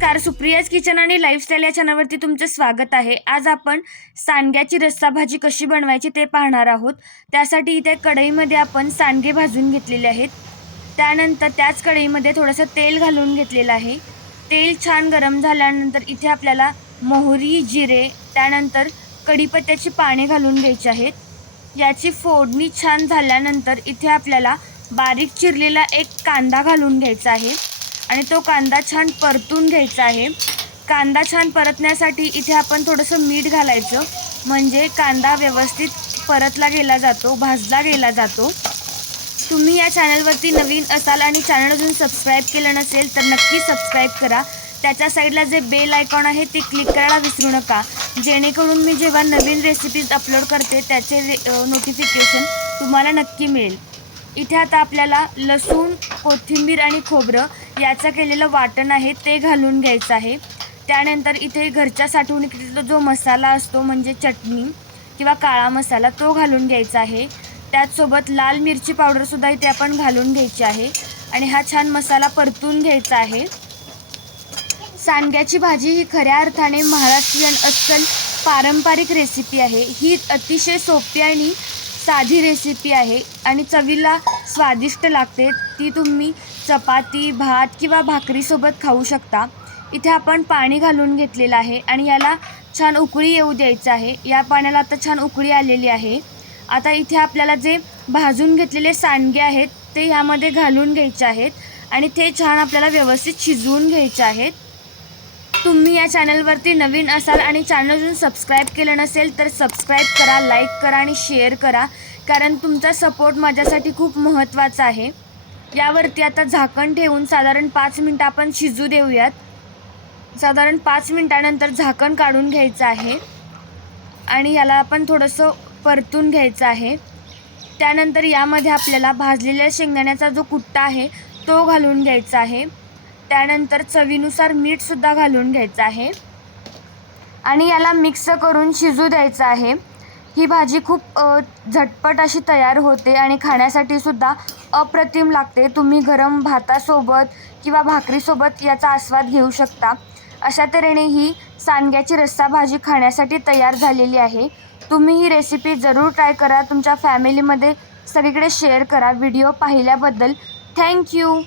नमस्कार. सुप्रियाज किचन आणि लाईफस्टाईल या चॅनलवरती तुमचं स्वागत आहे. आज आपण सांडग्याची रस्सा भाजी कशी बनवायची ते पाहणार आहोत. त्यासाठी इथे कढईमध्ये आपण सांडगे भाजून घेतलेले आहेत. त्यानंतर त्याच कढईमध्ये थोडंसं तेल घालून घेतलेलं आहे. तेल छान गरम झाल्यानंतर इथे आपल्याला मोहरी जिरे त्यानंतर कढीपत्त्याची पाने घालून घ्यायची आहेत. याची फोडणी छान झाल्यानंतर इथे आपल्याला बारीक चिरलेला एक कांदा घालून घ्यायचा आहे. आणि तो कांदा छान परतून घ्यायचा आहे. कांदा छान परतण्यासाठी इथे आपण थोडंसं मीठ घालायचं. म्हणजे कांदा व्यवस्थित परतला गेला जातो भाजला गेला जातो. तुम्ही या चॅनलवरती नवीन असाल आणि चॅनल अजून सबस्क्राईब केलं नसेल तर नक्की सबस्क्राईब करा. त्याच्या साईडला जे बेल आयकॉन आहे ते क्लिक करायला विसरू नका. जेणेकरून मी जेव्हा नवीन रेसिपीज अपलोड करते त्याचे नोटिफिकेशन तुम्हाला नक्की मिळेल. इथे आता आपल्याला लसूण कोथिंबीर आणि खोबरं याचं केलेलं वाटण आहे ते घालून घ्यायचं आहे. त्यानंतर इथे घरच्या साठवणुकीतला जो मसाला असतो म्हणजे चटणी किंवा काळा मसाला तो घालून घ्यायचा आहे. त्याचसोबत लाल मिरची पावडरसुद्धा इथे आपण घालून घ्यायची आहे. आणि हा छान मसाला परतून घ्यायचा आहे. सांडग्याची भाजी ही खऱ्या अर्थाने महाराष्ट्रीयन अस्सल पारंपरिक रेसिपी आहे. ही अतिशय सोपी आणि साधी रेसिपी आहे आणि चवीला स्वादिष्ट लागते. ती तुम्ही चपाती भात किंवा भाकरीसोबत खाऊ शकता. इथे आपण पाणी घालून घेतलेलं आहे आणि याला छान उकळी येऊ द्यायचं आहे. या पाण्याला आता छान उकळी आलेली आहे. आता इथे आपल्याला जे भाजून घेतलेले सांडगे आहेत ते ह्यामध्ये घालून घ्यायचे आहेत आणि ते छान आपल्याला व्यवस्थित शिजवून घ्यायचे आहेत. तुम्ही या चॅनलवरती नवीन असाल आणि चॅनल अजून सबस्क्राईब केलं नसेल तर सबस्क्राईब करा लाईक करा आणि शेअर करा. कारण तुमचा सपोर्ट माझ्यासाठी खूप महत्त्वाचा आहे. यावरती आता झाकण ठेवून साधारण पाच मिनटं आपण शिजू देऊयात. साधारण पाच मिनटानंतर झाकण काढून घ्यायचं आहे. आणि याला आपण थोडंसं परतून घ्यायचं आहे. त्यानंतर यामध्ये आपल्याला भाजलेल्या शेंगदाण्याचा जो कुट्टा आहे तो घालून घ्यायचा आहे. त्यानंतर चवीनुसार मीठसुद्धा घालून घ्यायचं आहे. आणि याला मिक्स करून शिजू द्यायचं आहे. ही भाजी खूप झटपट अशी तयार होते आणि खाण्यासाठी सुद्धा अप्रतिम लागते. तुम्ही गरम भातासोबत किंवा भाकरीसोबत याचा आस्वाद घेऊ शकता. अशा तऱ्हेने ही सांडग्याची रस्सा भाजी खाण्यासाठी तयार झालेली आहे. तुम्ही ही रेसिपी जरूर ट्राय करा. तुमच्या फॅमिलीमध्ये सगळीकडे शेअर करा. व्हिडिओ पाहिल्याबद्दल थँक्यू